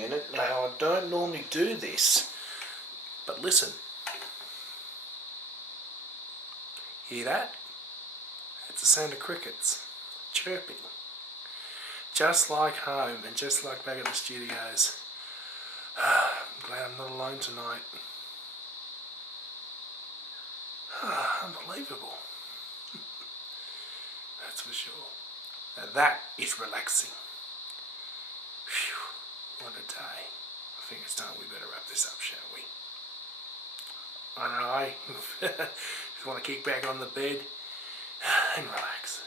minute. Now, I don't normally do this, but listen. Hear that? It's the sound of crickets chirping. Just like home and just like back at the studios. I'm glad I'm not alone tonight. Unbelievable. That's for sure. Now that is relaxing. Phew, what a day. I think it's time we better wrap this up, shall we? I know, I just want to kick back on the bed and relax.